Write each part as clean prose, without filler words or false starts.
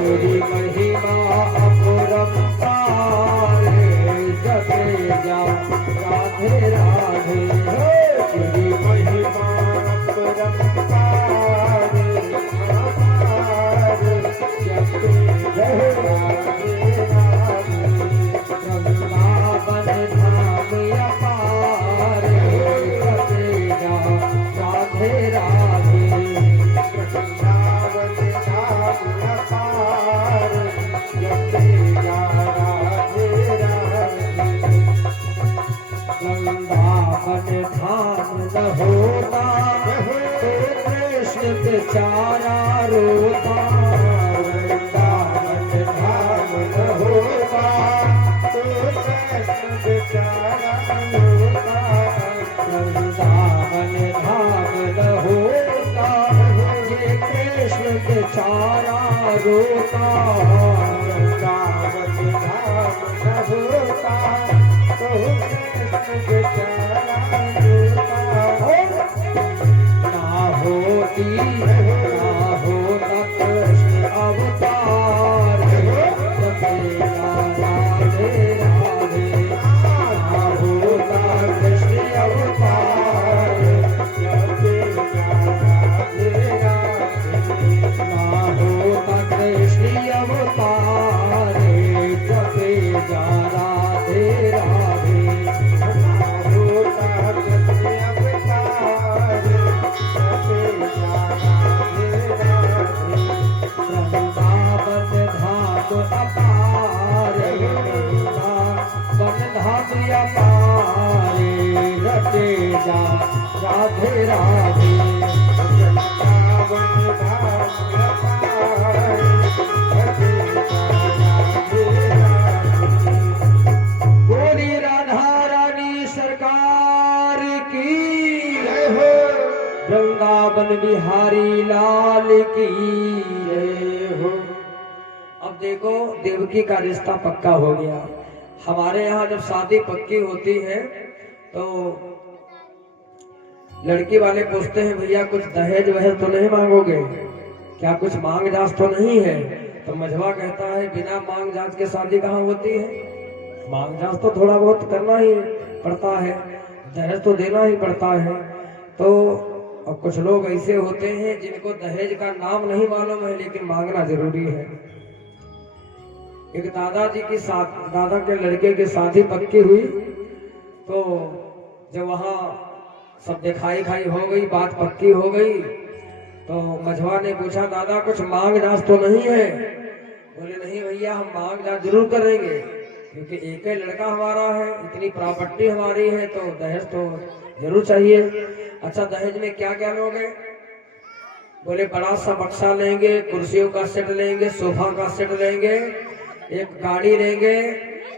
तेरी महिमा अपरंपार जपे जा राधे राधे। तेरी महिमा अपरंपार जपे जा राधे राधे। वृंदावन धाम अपार जपे जा राधे राधे। होता तो कृष्ण बेचारा रोता। वृंदावन धाम न होता तो कृष्ण बेचारा रोता। वृंदावन धाम न होता ये कृष्ण बेचारा रोता। वृंदावन धाम न होता तो कृष्ण बेचारा होता कृष्ण अवतार जपे जा राधे राधे। होता कृष्ण अवतार जपे जा राधे राधे। होता कृष्ण अवतार जपे जा राधे राधे। होता कृष्ण अवतार जपे जा राधे राधे। वृंदावन धाम अपार वृंदावन धाम अपार रटे जा राधे राधे। वृंदावन धाम अपार रटे जा राधे राधे। बोली राधा रानी सरकार की जय हो। वृंदावन बिहारी लाल की जय हो। अब देखो देवकी का रिश्ता पक्का हो गया। हमारे यहाँ जब शादी पक्की होती है तो लड़की वाले पूछते हैं भैया कुछ दहेज वहेज तो नहीं मांगोगे, क्या कुछ मांग जांच तो नहीं है? तो मझवा कहता है बिना मांग जांच के शादी कहाँ होती है। मांग जांच तो थोड़ा बहुत करना ही पड़ता है, दहेज तो देना ही पड़ता है। तो अब कुछ लोग ऐसे होते हैं जिनको दहेज का नाम नहीं मालूम है लेकिन मांगना जरूरी है। एक दादाजी की दादा के लड़के की शादी पक्की हुई तो जब वहाँ सब दिखाई खाई हो गई, बात पक्की हो गई, तो मझवा ने पूछा दादा कुछ मांग जांच तो नहीं है? बोले नहीं भैया हम मांग जांच जरूर करेंगे क्योंकि एक ही लड़का हमारा है, इतनी प्रॉपर्टी हमारी है तो दहेज तो जरूर चाहिए। अच्छा दहेज में क्या क्या लोगे? बोले बड़ा सा बक्सा लेंगे, कुर्सियों का सेट लेंगे, सोफा का सेट लेंगे, एक गाड़ी लेंगे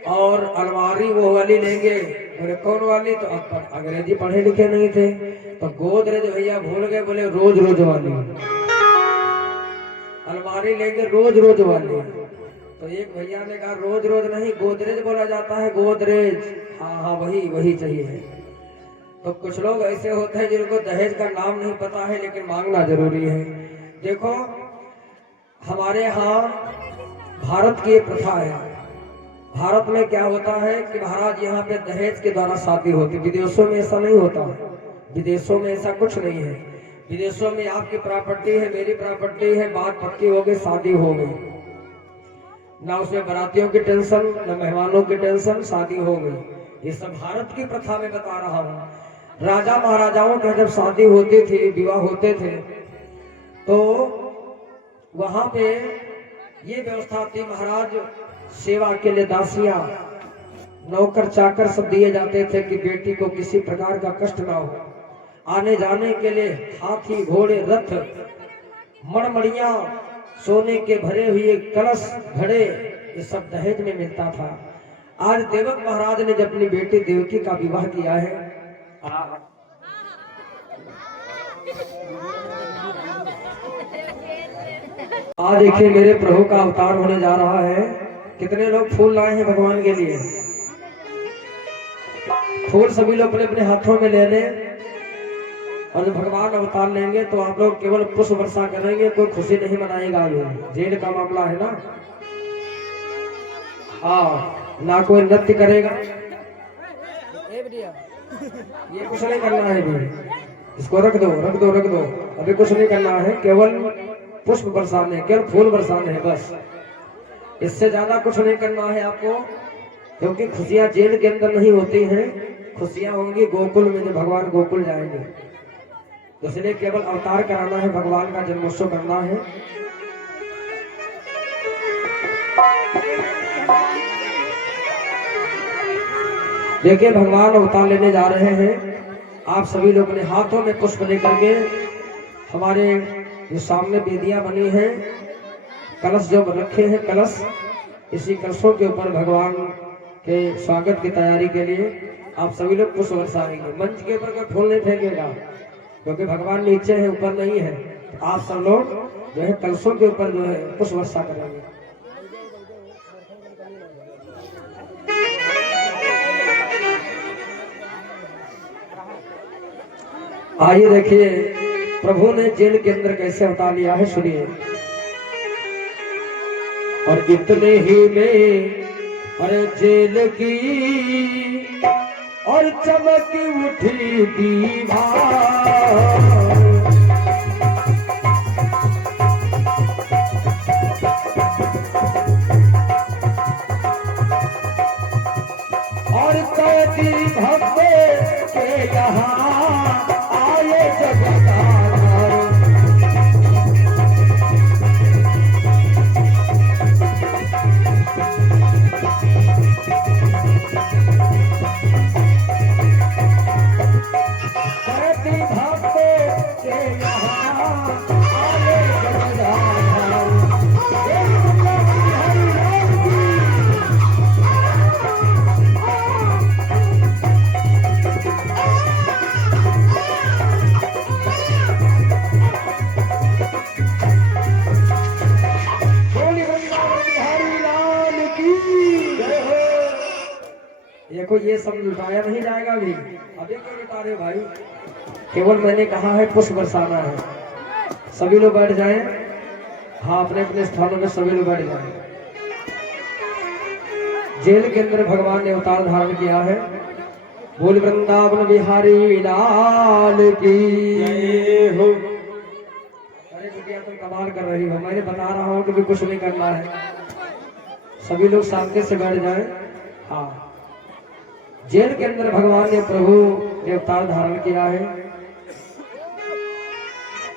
और अलमारी वो वाली लेंगे। बोले कौन वाली? तो अब अंग्रेजी पढ़े लिखे नहीं थे तो गोदरेज भैया भूल गए, बोले रोज रोज वाली अलमारी लेंगे, रोज रोज वाली। तो एक भैया ने कहा रोज रोज नहीं, गोदरेज बोला जाता है, गोदरेज। हाँ हाँ वही वही चाहिए। तो कुछ लोग ऐसे होते हैं जिनको दहेज का नाम नहीं पता है लेकिन मांगना जरूरी है। देखो हमारे यहाँ भारत की एक प्रथा है। भारत में क्या होता है कि महाराज यहाँ पे दहेज के द्वारा शादी होती, विदेशों में ऐसा नहीं होता। विदेशों में ऐसा कुछ नहीं है। विदेशों में आपकी प्रॉपर्टी है, मेरी प्रॉपर्टी है, बात पक्की हो गई, शादी हो गई, ना उसमें बारातियों की टेंशन, ना मेहमानों की टेंशन, शादी हो गई। ये सब भारत की प्रथा में बता रहा हूँ। राजा महाराजाओं के जब शादी होती थी, विवाह होते थे, तो वहां पे ये व्यवस्था थी, महाराज सेवा के लिए दासियां, नौकर चाकर सब दिए जाते थे कि बेटी को किसी प्रकार का कष्ट ना हो। आने जाने के लिए हाथी, घोड़े, रथ, मड़मड़ियां, सोने के भरे हुए कलश, घड़े, ये सब दहेज में मिलता था। आज देवक महाराज ने जब अपनी बेटी देवकी का विवाह किया है, आज देखिए मेरे प्रभु का अवतार होने जा रहा है। कितने लोग फूल लाए हैं भगवान के लिए? फूल सभी लोग अपने अपने हाथों में ले लें, और जब भगवान अवतार लेंगे तो आप लोग केवल पुष्प वर्षा करेंगे, कोई खुशी नहीं मनाएगा। अभी जेल का मामला है ना, हाँ, ना कोई नृत्य करेगा, ये कुछ नहीं करना है अभी, इसको रख दो रख दो रख दो, अभी कुछ नहीं करना है, केवल पुष्प बरसाने, केवल फूल बरसाने हैं बस, इससे ज्यादा कुछ नहीं करना है आपको। क्योंकि खुशियां जेल के अंदर नहीं होती हैं, खुशियां होंगी गोकुल में, जब भगवान गोकुल जाएंगे। तो इसलिए केवल अवतार कराना है, भगवान का जन्मोत्सव करना है। देखिए भगवान अवतार लेने जा रहे हैं। आप सभी लोग अपने हाथों में पुष्प लेकर के, हमारे जो सामने वेदियां बनी हैं, कलश जो रखे हैं कलश, इसी कलशों के ऊपर भगवान के स्वागत की तैयारी के लिए आप सभी लोग पुष्प बरसाएंगे। मंच के ऊपर कोई फूल नहीं फेंकेगा, क्योंकि भगवान नीचे है, ऊपर नहीं है। तो आप सब लोग जो है कलशों के ऊपर जो है पुष्प वर्षा करेंगे। आइए देखिए प्रभु ने जेल के अंदर कैसे अवतार लिया है, सुनिए। और इतने ही में अरे जेल की और चमक उठी दीवार, और कैदी भक्तों के यहाँ आए जगदार। देखो ये सब लुटाया नहीं जाएगा अभी क्यों लुटा रहे भाई? केवल मैंने कहा है पुष्प बरसाना है। सभी लोग बैठ जाएं, हाँ अपने अपने स्थानों में सभी लोग बैठ जाएं। जेल के अंदर भगवान ने अवतार धारण किया है। बोल वृंदावन बिहारी लाल की जय हो। अरे बिटिया तुम कमाल कर रही हो, मैंने बता रहा हूँ कि भी कुछ नहीं करना है, सभी लोग शांति से बैठ जाएं। हाँ, जेल के अंदर भगवान ने प्रभु ने अवतार धारण किया है।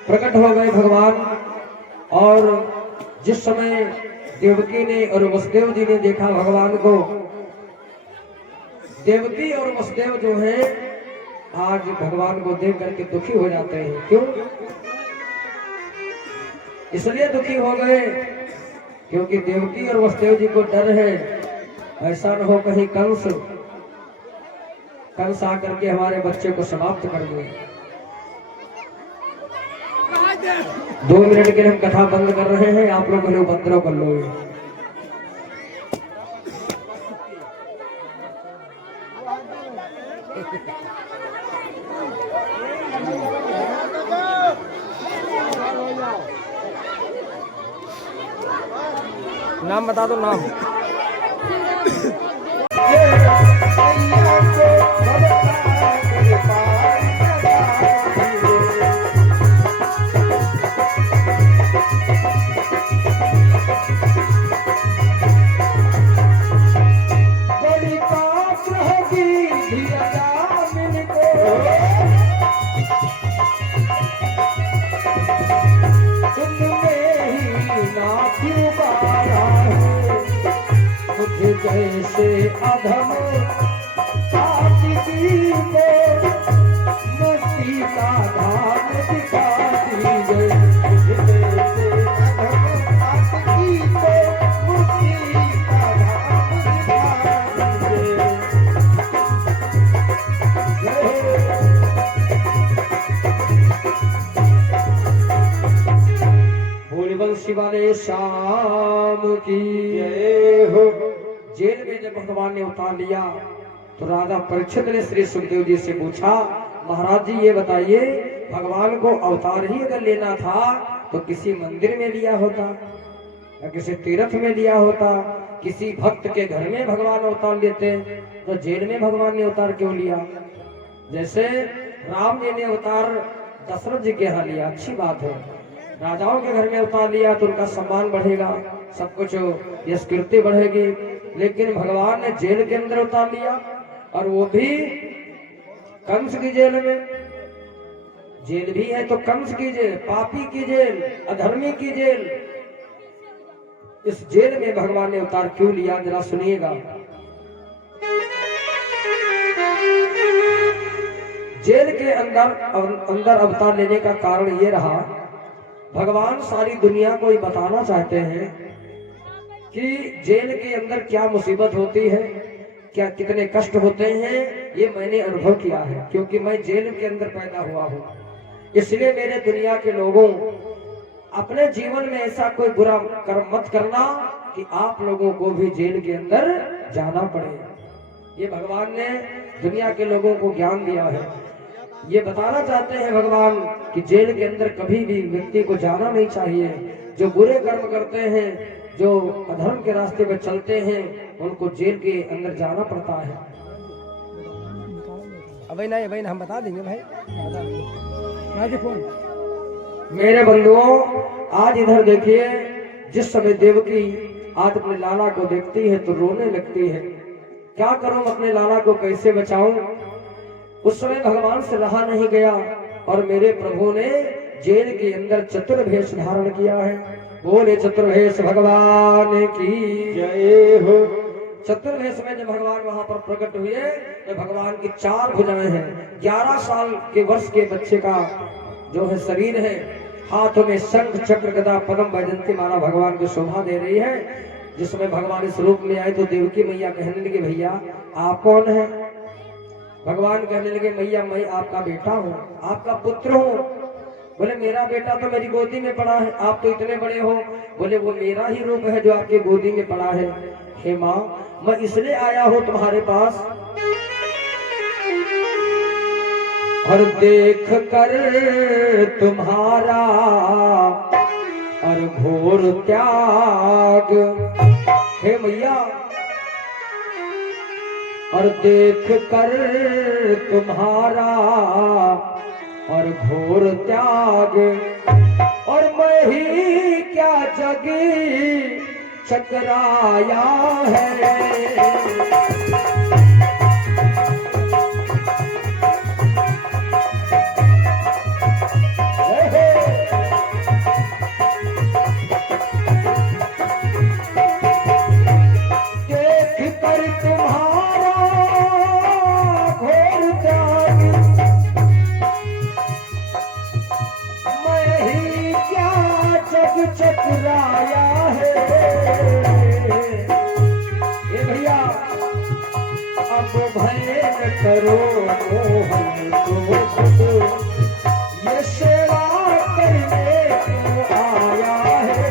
प्रकट हो गए भगवान, और जिस समय देवकी ने और वसुदेव जी ने देखा भगवान को, देवकी और वसुदेव जो है आज भगवान को देख करके दुखी हो जाते हैं। क्यों? इसलिए दुखी हो गए क्योंकि देवकी और वसुदेव जी को डर है, ऐसा न हो कहीं कंस आकर के हमारे बच्चे को समाप्त कर दे। 2 मिनट के लिए हम कथा बंद कर रहे हैं, आप लोग उपद्रव कर लो। नाम बता दो, नाम। कैसे अधम सादगी को मुक्ति का धाम दिखा दीजिए। कैसे अधम सादगी को मुक्ति का धाम दिखा दीजिए। बंशी वाले शाम की जय हो। जेल में जब भगवान ने उतार लिया तो राजा परीक्षित ने श्री सुखदेव जी से पूछा, महाराज जी ये बताइए, भगवान को अवतार ही अगर लेना था तो किसी मंदिर में लिया होता या किसी तीर्थ में लिया होता, किसी भक्त के घर में भगवान अवतार लेते, तो जेल में भगवान ने अवतार क्यों लिया? जैसे राम जी ने अवतार दशरथ जी के यहाँ लिया, अच्छी बात है, राजाओं के घर में उतार लिया तो उनका सम्मान बढ़ेगा, सब कुछ यश कीर्ति बढ़ेगी। लेकिन भगवान ने जेल के अंदर उतार लिया, और वो भी कंस की जेल में। जेल भी है तो कंस की जेल, पापी की जेल, अधर्मी की जेल। इस जेल में भगवान ने उतार क्यों लिया, जरा सुनिएगा। जेल के अंदर अवतार लेने का कारण ये रहा, भगवान सारी दुनिया को ये बताना चाहते हैं कि जेल के अंदर क्या मुसीबत होती है, क्या कितने कष्ट होते हैं, ये मैंने अनुभव किया है, क्योंकि मैं जेल के अंदर पैदा हुआ हूँ। इसलिए मेरे दुनिया के लोगों, अपने जीवन में ऐसा कोई बुरा कर्म मत करना कि आप लोगों को भी जेल के अंदर जाना पड़े। ये भगवान ने दुनिया के लोगों को ज्ञान दिया है। ये बताना चाहते हैं भगवान कि जेल के अंदर कभी भी व्यक्ति को जाना नहीं चाहिए। जो बुरे कर्म करते हैं, जो अधर्म के रास्ते पर चलते हैं, उनको जेल के अंदर जाना पड़ता है। अभी नहीं हम बता देंगे भाई, बता देंगे। मेरे बंधुओं, आज इधर देखिए, जिस समय देवकी आज अपने लाला को देखती है तो रोने लगती है। क्या करूं, अपने लाला को कैसे बचाऊं? उस समय भगवान से रहा नहीं गया और मेरे प्रभु ने जेल के अंदर चतुर्भेष धारण किया है। बोले चतुर्भेष भगवान की जय हो। चतुर्भेष में जब भगवान वहां पर प्रकट हुए तो भगवान की 4 भुजाएं हैं। 11 साल के वर्ष के बच्चे का जो है शरीर है, हाथों में शंख चक्र गदा पद्म वैजयंती माला भगवान को शोभा दे रही है। जिसमें भगवान इस रूप में आए तो देवकी मैया कहने लगे, भैया आप कौन है? भगवान कहने लगे, मैया मैं आपका बेटा हूँ, आपका पुत्र हूँ। बोले मेरा बेटा तो मेरी गोदी में पड़ा है, आप तो इतने बड़े हो। बोले वो मेरा ही रूप है जो आपकी गोदी में पड़ा है। हे माँ, मैं इसलिए आया हूँ तुम्हारे पास, और देख कर तुम्हारा और घोर त्याग। हे मैया, और देख कर तुम्हारा और घोर त्याग, और मैं ही क्या जग चकराया है। चकराया है। ये भैया अब भय न करो मोहन को खुद, ये सेवा करने को आया है।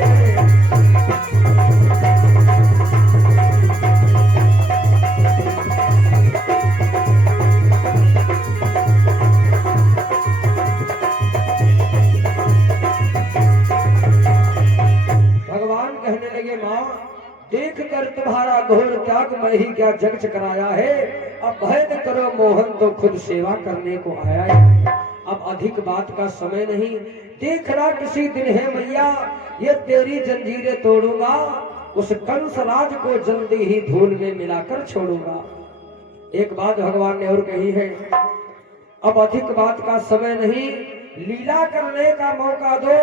देख कर तुम्हारा घोर त्याग, मैं ही क्या जग चकराया है। अब भय न करो मोहन, तो खुद सेवा करने को आया है। अब अधिक बात का समय नहीं, देखना किसी दिन है मैया, ये तेरी जंजीरें तोड़ूंगा, उस कंस राज को जल्दी ही धूल में मिलाकर छोड़ूंगा। एक बात भगवान ने और कही है, अब अधिक बात का समय नहीं, लीला करने का मौका दो,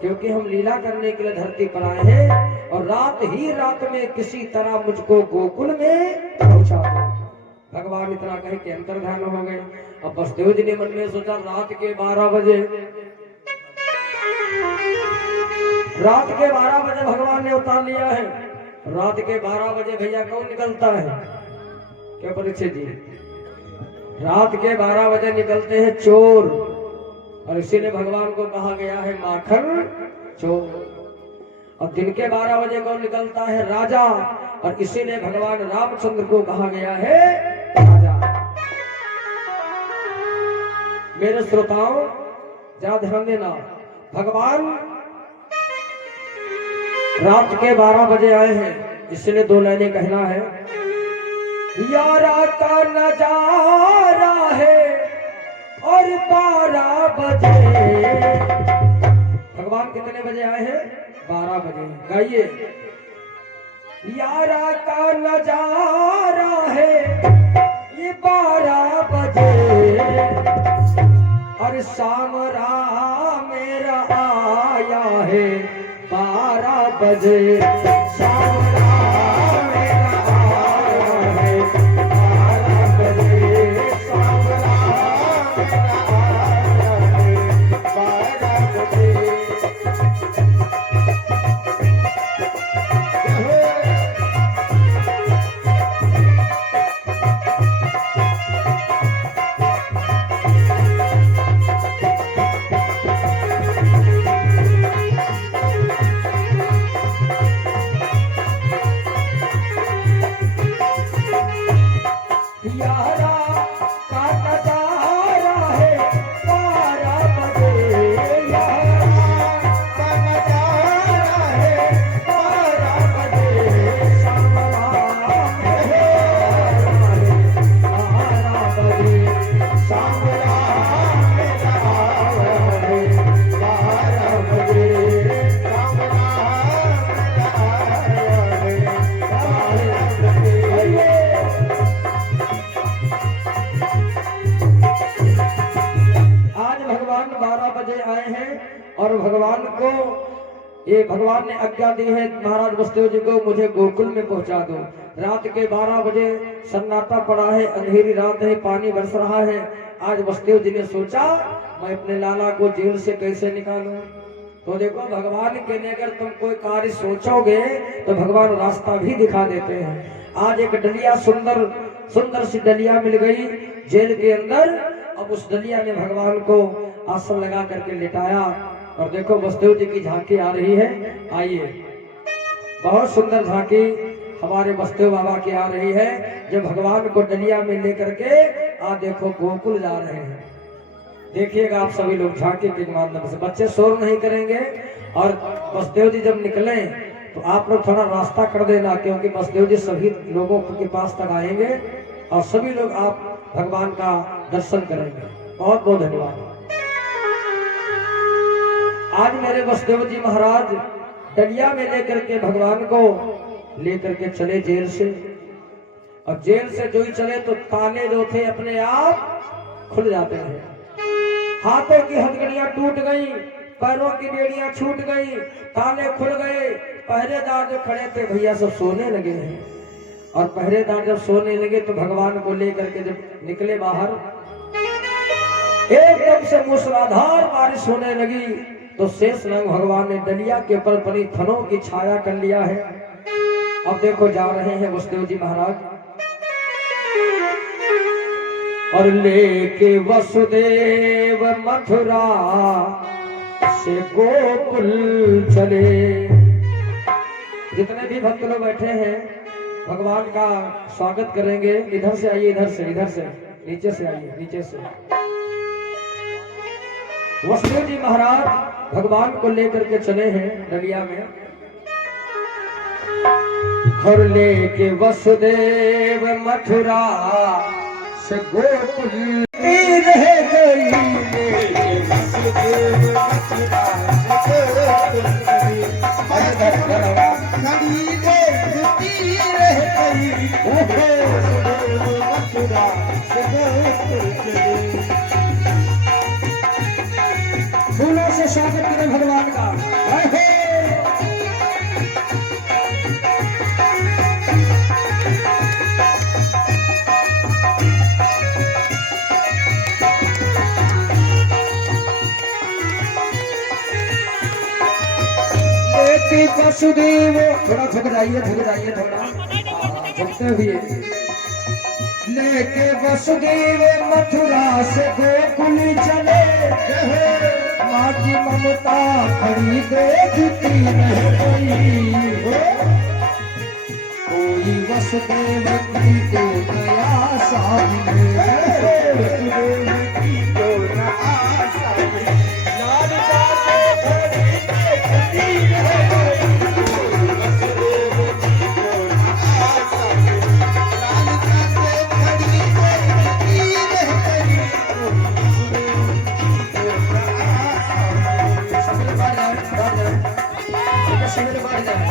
क्योंकि हम लीला करने के लिए धरती पर आए हैं। और रात ही रात में किसी तरह मुझको गोकुल में पहुंचा दो। भगवान इतना कहे कि अंतर्ध्यान हो गए। अब वसुदेव जी ने मन में सोचा रात के 12 बजे, रात के 12 बजे भगवान ने उतार लिया है। रात के 12 बजे भैया कौन निकलता है? क्या परीक्षित जी? रात के 12 बजे निकलते हैं चोर, और इसीलिए भगवान को कहा गया है माखन चोर। और दिन के 12 बजे कौन निकलता है? राजा, और इसीलिए भगवान रामचंद्र को कहा गया है राजा। मेरे श्रोताओं जरा ध्यान देना, भगवान रात के 12 बजे आए हैं, इसलिए 2 लाइनें कहना है। यारा का नजारा है और 12 बजे। भगवान कितने बजे आए हैं? 12 बजे। गाइए। यारा का नजारा है ये 12 बजे, और सामरा मेरा आया है 12 बजे। सामरा मेरा आया है 12 बजे। सामरा मेरा आया है 12 बजे। और भगवान को ये भगवान ने आज्ञा दी है महाराज वसुदेव जी को मुझे गोकुल में पहुंचा दो। रात के 12 बजे सन्नाटा पड़ा है, अंधेरी रात है, पानी बरस रहा है। आज वसुदेव जी ने सोचा मैं अपने लाला को जेल से कैसे निकालूं। तो देखो भगवान के लिए अगर तुम कोई कार्य सोचोगे तो भगवान रास्ता भी दिखा देते हैं। आज एक डलिया सुंदर सी डलिया मिल गई जेल के अंदर। अब उस डलिया ने भगवान को आसन लगा करके लिटाया, और देखो वसुदेव जी की झांकी आ रही है। आइए, बहुत सुंदर झांकी हमारे वसुदेव बाबा की आ रही है, जो भगवान को डलिया में लेकर के आज देखो गोकुल जा रहे हैं। देखिएगा आप सभी लोग झांकी के माध्यम से, बच्चे शोर नहीं करेंगे। और वसुदेव जी जब निकले तो आप लोग थोड़ा रास्ता कर देना, क्योंकि वसुदेव जी सभी लोगों के पास तक आएंगे और सभी लोग आप भगवान का दर्शन करेंगे। बहुत बहुत धन्यवाद। आज मेरे वसुदेव जी महाराज डलिया में लेकर के भगवान को लेकर के चले जेल से, और जेल से जो ही चले तो ताले जो थे अपने आप खुल जाते हैं। हाथों की हथकड़ियां टूट गई, पैरों की बेड़ियां छूट गई, ताले खुल गए। पहरेदार जो खड़े थे भैया सब सोने लगे हैं, और पहरेदार जब सोने लगे तो भगवान को लेकर के जब निकले बाहर, एकदम से मूसलाधार बारिश होने लगी। तो शेष नाग भगवान ने डलिया के ऊपर बनी थनों की छाया कर लिया है। अब देखो जा रहे हैं वसुदेव जी महाराज, और लेके वसुदेव मथुरा से गोकुल चले। जितने भी भक्त लोग बैठे हैं भगवान का स्वागत करेंगे। इधर से आइए, इधर से नीचे से आइए, नीचे से। वसुदेव जी महाराज भगवान को लेकर के चले हैं डलिया में, और लेके वसुदेव मथुरा से गोकुल रह गई। फूलों से स्वागत करें भगवान का। देवकी वसुदेव, थोड़ा झुक जाइए थोड़ा, झुकते हुए। लेके वसुदेव मथुरा से गोकुल चले, माँ की ममता खड़ी देखती रह गई। कोई वसुदेव की को नया सामने, वसुदेव की को नया सामने, लाल जाते खड़ी देखती रह गई। वसुदेव की को नया सामने, लाल जाते खड़ी देखती रह गई। वसुदेव की को नया सामने, शिविर बढ़ जाए।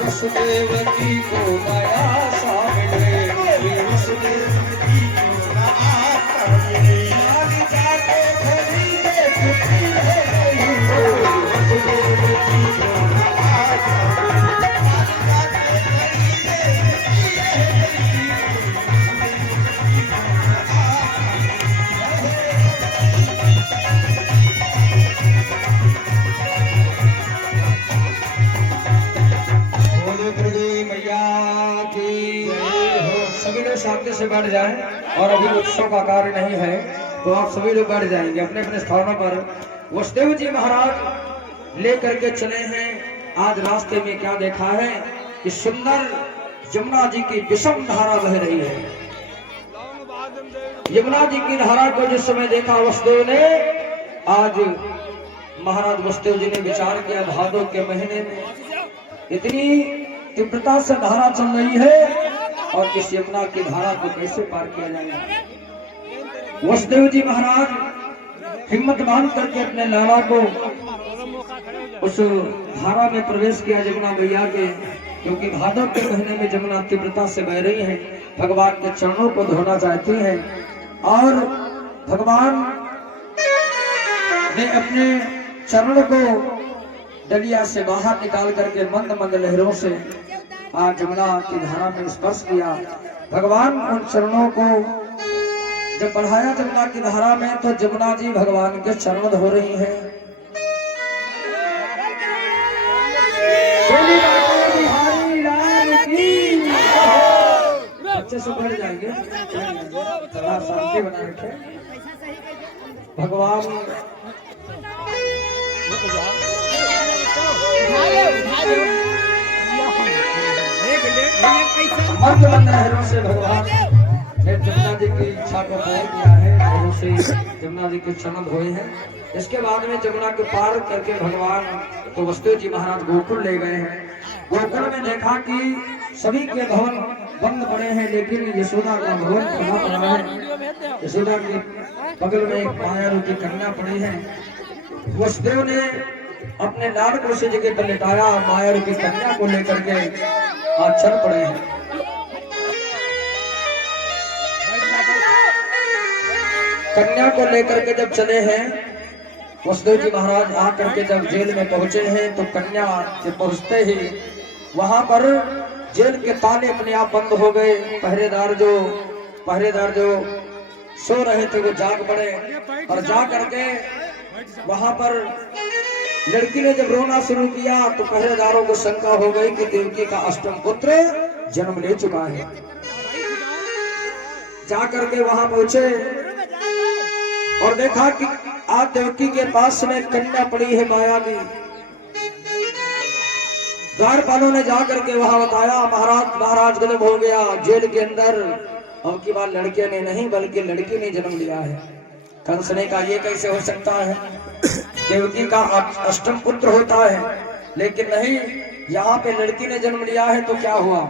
वसुदेव की को नया सामने, वसुदेव की को नया सामने, लाल जाते खड़ी देखती रह गई। वसुदेव की को नया सामने, लाल जाते खड़ी देखती रह गई। सभी लोग शांति से बैठ जाएं, और अभी उत्सव का कार्य नहीं है तो आप सभी लोग बैठ जाएंगे अपने अपने स्थानों पर। वसुदेव जी महाराज लेकर के चले हैं। आज रास्ते में क्या देखा है कि सुंदर यमुना जी की विषम धारा बह रही है। यमुना जी की धारा को जिस समय देखा वसुदेव ने, आज महाराज वसुदेव जी ने विचार किया, भादों के महीने में इतनी तीव्रता से धारा चल रही है और इस यमुना की धारा को कैसे पार किया जाएगा। वसुदेव जी महाराज हिम्मत बांध करके अपने लाला को उस धारा में प्रवेश किया यमुना मैया के, क्योंकि भादव के महीने में यमुना तीव्रता से बह रही है। भगवान के चरणों को धोना चाहती है और भगवान ने अपने चरण को डलिया से बाहर निकाल करके मंद मंद लहरों से आज यमुना की धारा में स्पर्श किया। भगवान उन चरणों को जब बढ़ाया यमुना की धारा में, तो यमुना जी भगवान के चरण धो रही हैं। अच्छे से बढ़ जाएंगे, थोड़ा शांति बना रखे। भगवान मंद मंद लहरों से भगवान ने यमुना जी की इच्छा को पूर्ण किया है। लहरों से यमुना जी के चरण धोए हैं। इसके बाद में यमुना के पार करके भगवान तो वसुदेव जी महाराज गोकुल ले गए हैं। गोकुल में देखा कि सभी के भवन बंद पड़े हैं, लेकिन यशोदा का भवन खुला पड़ा है। यशोदा के बगल में एक माया रूपी कन्या पड़ी है। वसुदेव ने अपने लाल को उसी जगह पर लिटाया, माया रूपी कन्या को लेकर के आज चल पड़े हैं। कन्या को लेकर के जब चले हैं वसुदेव जी महाराज, आकर के जब जेल में पहुंचे हैं, तो कन्या जब पहुंचते ही वहां पर जेल के ताले अपने आप बंद हो गए। पहरेदार जो सो रहे थे वो जाग पड़े, और जा करके वहां पर लड़की ने जब रोना शुरू किया तो पहरेदारों को शंका हो गई कि देवकी का अष्टम पुत्र जन्म ले चुका है। जा करके वहां पहुंचे और देखा कि आज देवकी के पास में कन्या पड़ी है माया की। द्वारपालों ने जाकर के वहां बताया महाराज गजब हो गया, जेल के अंदर अब की बार लड़के ने नहीं बल्कि लड़की ने जन्म लिया है। कंस ने कहा ये कैसे हो सकता है, देवकी का अष्टम पुत्र होता है, लेकिन नहीं, यहाँ पे लड़की ने जन्म लिया है तो क्या हुआ।